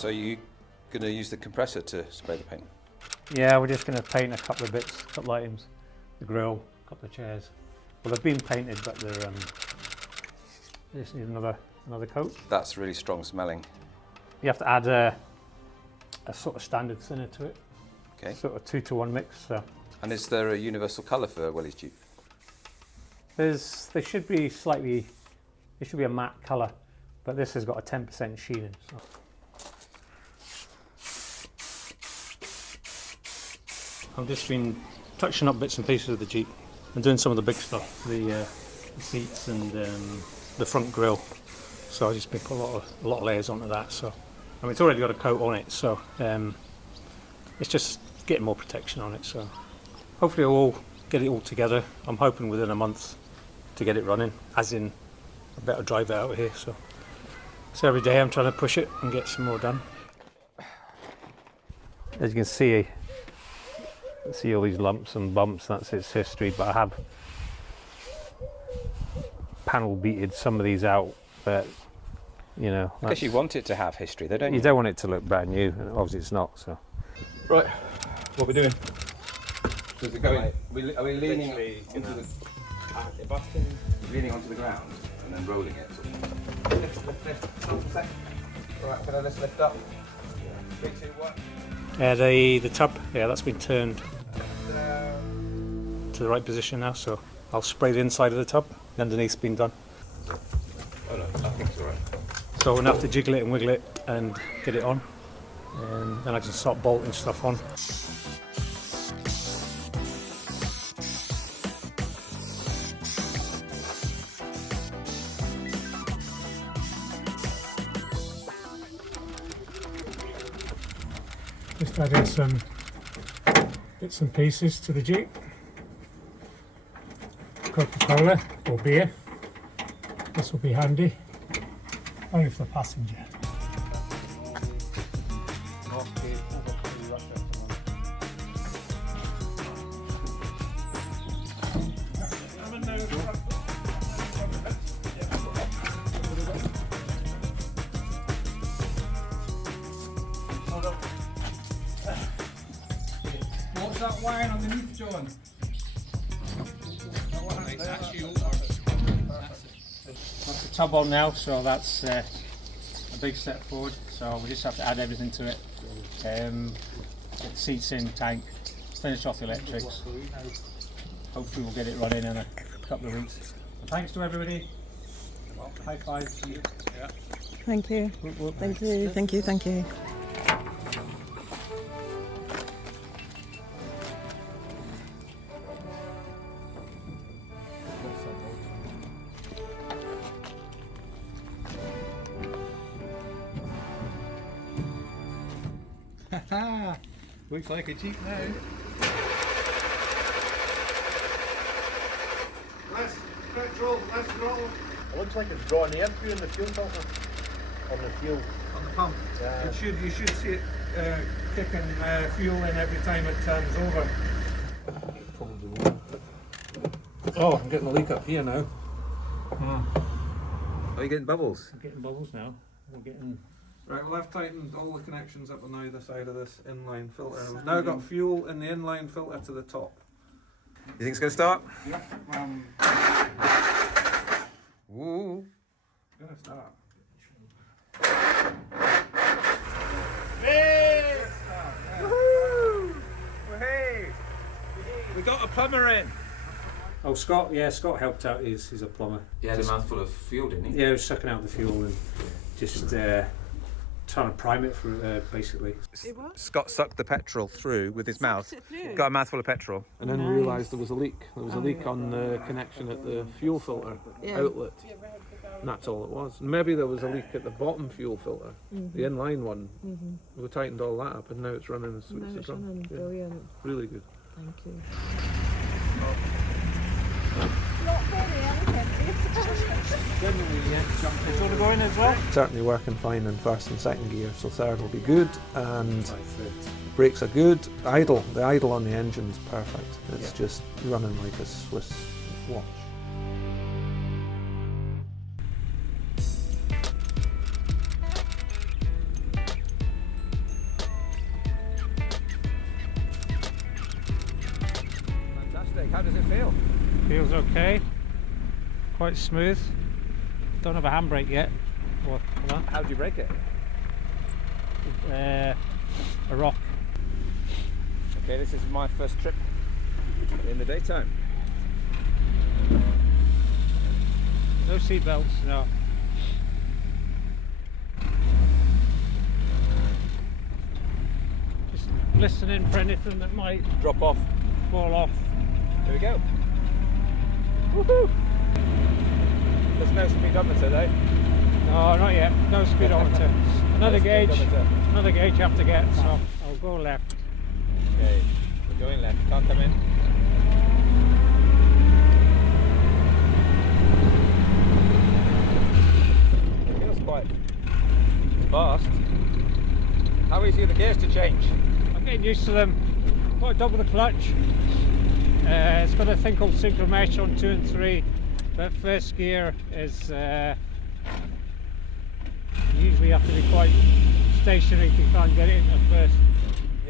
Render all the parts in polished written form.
So you're going to use the compressor to spray the paint? Yeah, we're just going to paint a couple of bits, a couple of items. The grill, a couple of chairs. Well, they've been painted, but they're they just need another coat. That's really strong smelling. You have to add a sort of standard thinner to it. Okay. Sort of 2-to-1 mix. So. And is there a universal colour for Willys Jeep? There should be slightly. It should be a matte colour, but this has got a 10% sheen in. So. I've just been touching up bits and pieces of the Jeep and doing some of the big stuff, the seats and the front grille. So I've just been putting a lot of layers onto that. So I mean, it's already got a coat on it, so it's just getting more protection on it. So hopefully we'll get it all together. I'm hoping within a month to get it running, as in I better drive it out of here. So every day I'm trying to push it and get some more done. As you can see all these lumps and bumps, that's its history, but I have panel beated some of these out, but you know, I guess you want it to have history, though, don't you? You don't want it to look brand new, and obviously it's not. So right, what are we doing? Does it go in? Are we leaning into the leaning onto the ground and then rolling it? Lift. Right, can I just lift up? 3, 2, 1. The tub, that's been turned to the right position now, so I'll spray the inside of the tub. The underneath's been done. Oh no, I think it's alright. So we'll have to jiggle it and wiggle it and get it on, and then I can start bolting stuff on. Just added some bits and pieces to the Jeep. Coca-Cola or beer. This will be handy. Only for the passenger. What's that wire underneath, John? That's the tub on now, so that's a big step forward. So we just have to add everything to it. Get the seats in, tank, finish off the electrics. Hopefully we'll get it running in a couple of weeks. And thanks to everybody. High five. Yeah. Thank you. Thank you. Thank you. Thank you. Looks like a Jeep now. Less petrol, less throttle. It looks like it's drawing air through in the fuel filter. On the fuel. On the pump. Yeah. You should see it kicking fuel in every time it turns over. Oh, I'm getting a leak up here now. Are you getting bubbles? I'm getting bubbles now. We're getting. Right, well I've tightened all the connections up on either side of this inline filter. We've now got fuel in the inline filter to the top. You think it's going to start? Yep. Ooh. It's gonna start. Hey! Woohoo! Hey! We got a plumber in. Oh, Scott. Yeah, Scott helped out. He's a plumber. He had a mouthful of fuel, didn't he? Yeah, he was sucking out the fuel and just trying to prime it for basically. Scott sucked the petrol through with his mouth. it through? Got a mouthful of petrol. And then realised there was a leak. There was a leak on the connection at the fuel filter outlet. And that's all it was. And maybe there was a leak at the bottom fuel filter, the inline one. We tightened all that up and now it's running as sweet as it's run. Yeah. Brilliant. Really good. Thank you. Certainly working fine in first and second gear, so third will be good, and brakes are good. The idle on the engine's perfect. It's just running like a Swiss watch. feels okay. Quite smooth. Don't have a handbrake yet. Or, hold How do you break it? on. A rock. Okay, this is my first trip in the daytime. No seat belts, no. Just listening for anything that might Drop off. fall off. Here we go. Woohoo! There's no speedometer though. No, not yet. No speedometer. Another No gauge. speedometer. Another gauge you have to get. So I'll go left. Okay, we're going left. Can't come in. It feels quite fast. How easy are the gears to change? I'm getting used to them. Quite double the clutch. It's got a thing called synchro mesh on 2 and 3. But first gear is you usually have to be quite stationary if you can't get it in at first.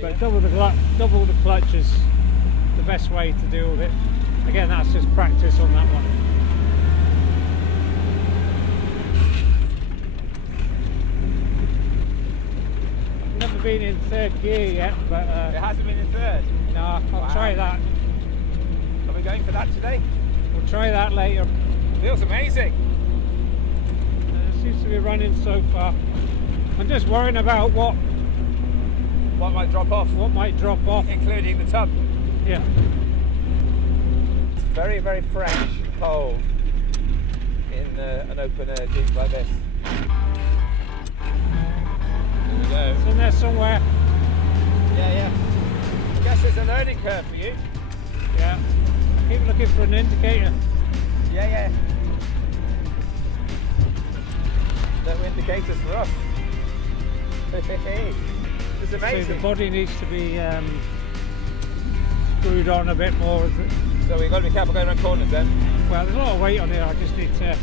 But double the clutch is the best way to deal with it. Again, that's just practice on that one. I've never been in third gear yet, but It hasn't been in third. no, I'll Wow. try that. Are we going for that today? We'll try that later. Feels amazing. It seems to be running so far. I'm just worrying about what What might drop off, might drop off. including the tub. Yeah. It's very, very fresh, cold in an open air Jeep like this. Here we go. It's in there somewhere. Yeah. I guess there's a learning curve for you. Yeah. Keep looking for an indicator. Yeah. No indicators for us. It's So the amazing. body needs to be screwed on a bit more. So we've got to be careful going around corners then. Well, there's a lot of weight on here. I just need to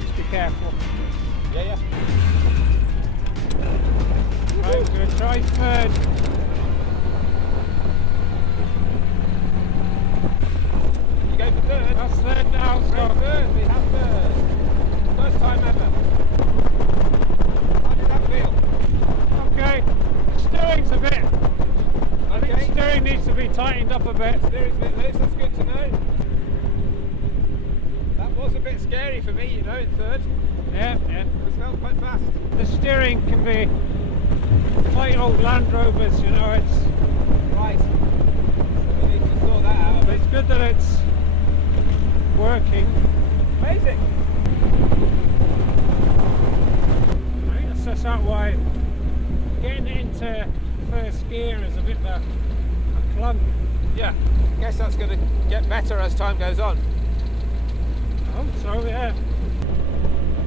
just be careful. Yeah. Right, I'm going to try third. You go for third. That's third now. Great So third. We have third. First time ever. How did that feel? okay. Steering's a bit. I think Okay. steering needs to be tightened up a bit. Steering's a bit loose, that's good to know. That was a bit scary for me, you know, in third. Yeah. It felt quite fast. The steering can be quite old Land Rovers, you know. It's Right. So we need to sort that out a bit. it's good that it's working. Amazing. I think that's out why getting it into first gear is a bit of a clunk. Yeah. Guess that's going to get better as time goes on. I hope so, yeah.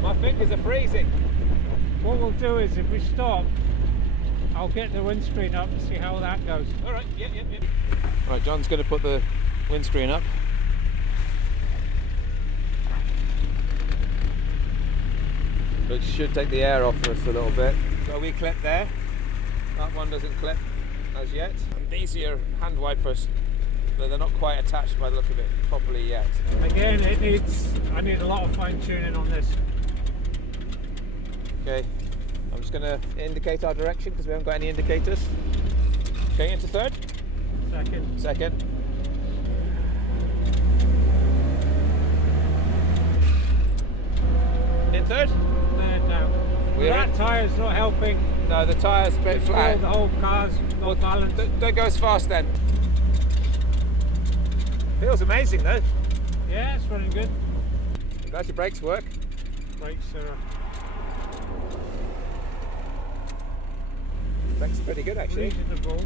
My fingers are freezing. What we'll do is if we stop, I'll get the windscreen up and see how that goes. All right. Yeah. Right, John's going to put the windscreen up. Which should take the air off for us a little bit. So we clip there. That one doesn't clip as yet. And these are hand wipers, but they're not quite attached by the look of it properly yet. Again, I need a lot of fine tuning on this. Okay, I'm just going to indicate our direction because we haven't got any indicators. Going into third, second. In third? Third now. We're That in. tyre's not helping. No, the tyre's a bit flat. The whole car's not balanced. Don't go as fast then. Feels amazing though. Yeah, it's running good. I'm glad your brakes work. Brakes are Brakes are pretty good actually. reasonable.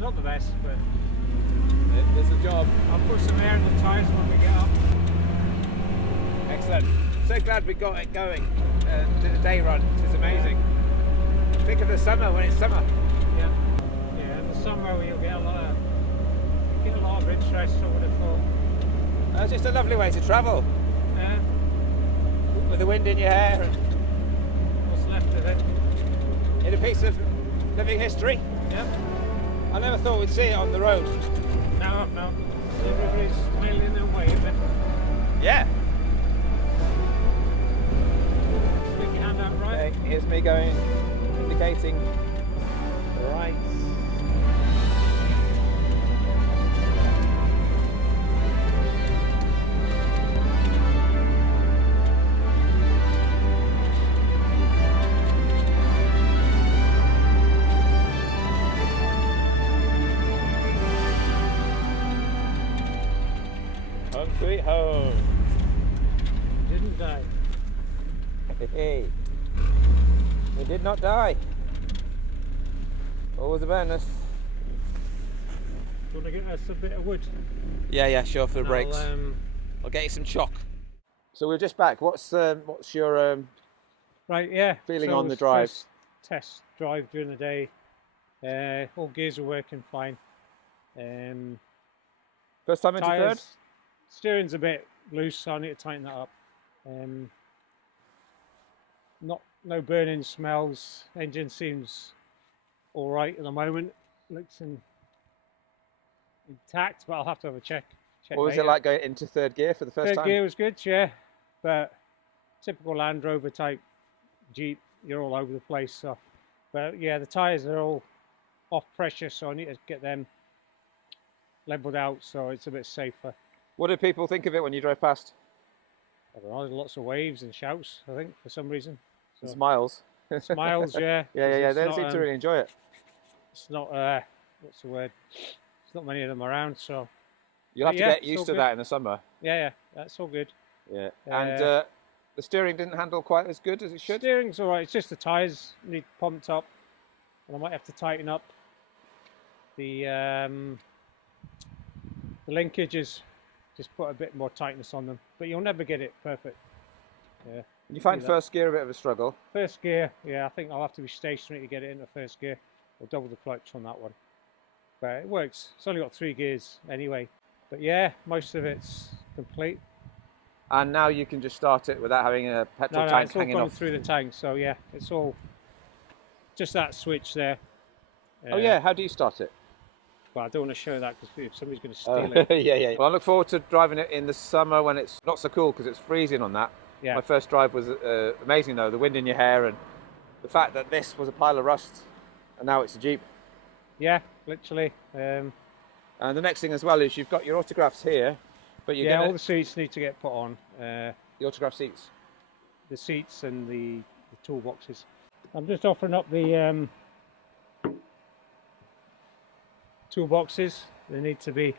Not the best, but It does the job. I'll put some air in the tyres when we get up. Excellent. So glad we got it going. Did a day run. It's amazing. Think of the summer when it's summer. Yeah. Yeah, in the summer you'll get a lot of interest, I would have thought. It's just a lovely way to travel Yeah. with the wind in your hair and What's left of it? in a piece of living history. Yep. I never thought we'd see it on the road. No. Everybody's milling away a bit. Yeah. Stick your hand out right. Okay, here's me going, indicating right. Home sweet home. Didn't die. Hey, we did not die. Always a bonus. Do you want to get us a bit of wood? Yeah, sure, for the brakes. I'll get you some chalk. So we're just back. What's your Right, yeah. feeling so on it the was drive? first test drive during the day. All gears are working fine. First time into third? Tyres, steering's a bit loose, so I need to tighten that up. No burning smells. Engine seems all right at the moment. Looks intact, but I'll have to have a check. What was it later. like going into third gear for the first Third time? gear was good, yeah, but typical Land Rover type Jeep, you're all over the place. So, but yeah, the tyres are all off pressure, so I need to get them leveled out so it's a bit safer. What did people think of it when you drove past? I don't know, there's lots of waves and shouts, I think, for some reason. So, Smiles. smiles, yeah. Yeah. It's They not, seem to really enjoy it. It's not, what's the word? There's not many of them around, so You'll have But to yeah, get it's used all to good. that in the summer. yeah, that's all good. Yeah. And the steering didn't handle quite as good as it should. Steering's all right. It's just the tyres need pumped up, and I might have to tighten up the linkages. Just put a bit more tightness on them, but you'll never get it perfect. Yeah. You find that. first gear a bit of a struggle. First gear, yeah, I think I'll have to be stationary to get it into first gear, or double the clutch on that one. But it works. It's only got 3 gears anyway. But yeah, most of it's complete. And now you can just start it without having a petrol No, tank it's all hanging gone off. through the tank. So yeah, it's all just that switch there. Oh yeah, how do you start it? But I don't want to show that because if somebody's going to Oh, steal it. yeah. Well, I look forward to driving it in the summer when it's not so cool because it's freezing on that. Yeah. My first drive was amazing though, the wind in your hair and the fact that this was a pile of rust and now it's a Jeep. Yeah, literally. And the next thing as well is you've got your autographs here, but you're Yeah, gonna all the seats need to get put on. the autograph seats. The seats and the toolboxes. I'm just offering up the toolboxes. They need to be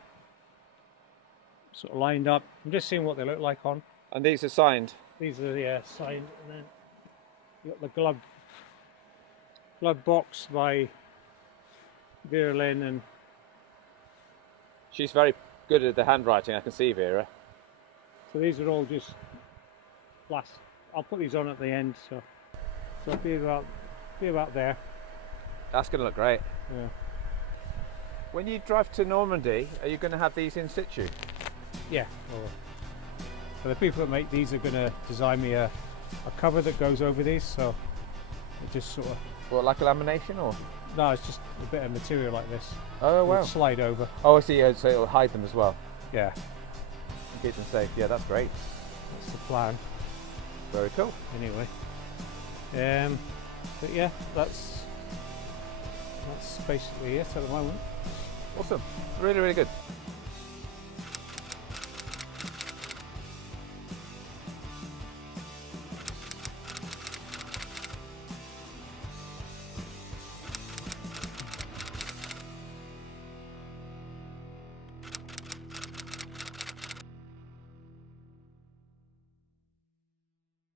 sort of lined up. I'm just seeing what they look like on. And these are signed. These are signed, and then you got the glove box by Vera Lynn, and She's very good at the handwriting, I can see, Vera. so these are all just last. I'll put these on at the end, so it'll be about there. That's going to look great. Yeah. When you drive to Normandy, are you going to have these in situ? Yeah. So the people that make these are going to design me a cover that goes over these, so it just sort of. What, like a lamination or? No, it's just a bit of material like this. Oh It'll wow. slide over. Oh, I see. So it'll hide them as well. Yeah, And keep them safe. Yeah, that's great. that's the plan. Very cool. Anyway. But yeah, that's basically it at the moment. Awesome. Really, really good.